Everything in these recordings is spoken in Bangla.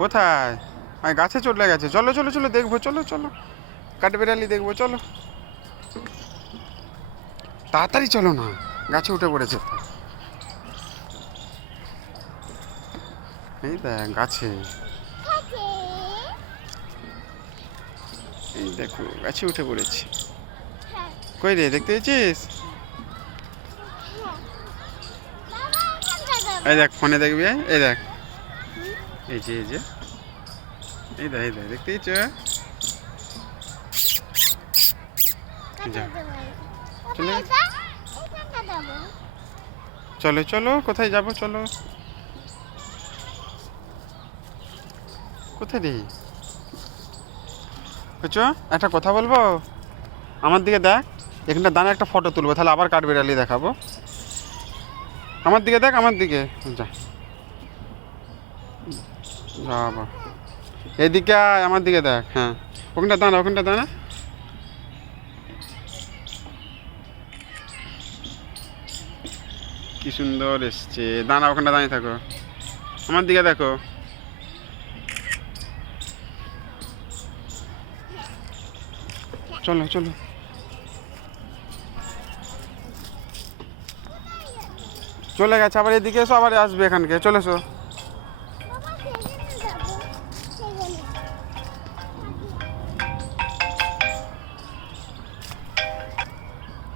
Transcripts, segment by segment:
কোথায়? গাছে চলে গেছে। চলো চলো চলো, দেখবো, চলো চলো, কাঠবিড়ালি দেখবো, চলো তাড়াতাড়ি, চলো না, গাছে উঠে পড়েছে। এই দেখ গাছে, এই দেখো গাছে উঠে পড়েছে। কই রে, দেখতে পেয়েছিস? এই দেখ, ফোনে দেখবি, এই দেখ, এই যে এই যে, এই দেখ, এই দেখ, দেখতে পেয়েছ? চলে চলো চলো, কোথায় যাবো, চলো। কোথায় রে? বুঝছো, একটা কথা বলবো? আমার দিকে দেখ, এখানটা দাঁড়া, একটা ফটো তুলবো, তাহলে আবার কাঠবিড়ালি দেখাবো। আমার দিকে দেখ, আমার দিকে যা, যাবো, এদিকে আয়, আমার দিকে দেখ। হ্যাঁ, ওখানটা দাঁড়া, ওখানটা দাঁড়া। কি সুন্দর এসছে, দাঁড়া, ওখানটা দাঁড়িয়ে থাকো, আমার দিকে দেখো। চলো চলো, চলে গেছে, আবার এদিকে এসো, আবার আসবে এখানকে, চলে এসো।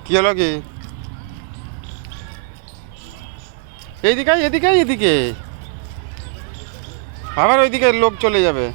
কি হলো কি? এইদিকে এদিকে এদিকে, আবার ওইদিকে লোক চলে যাবে।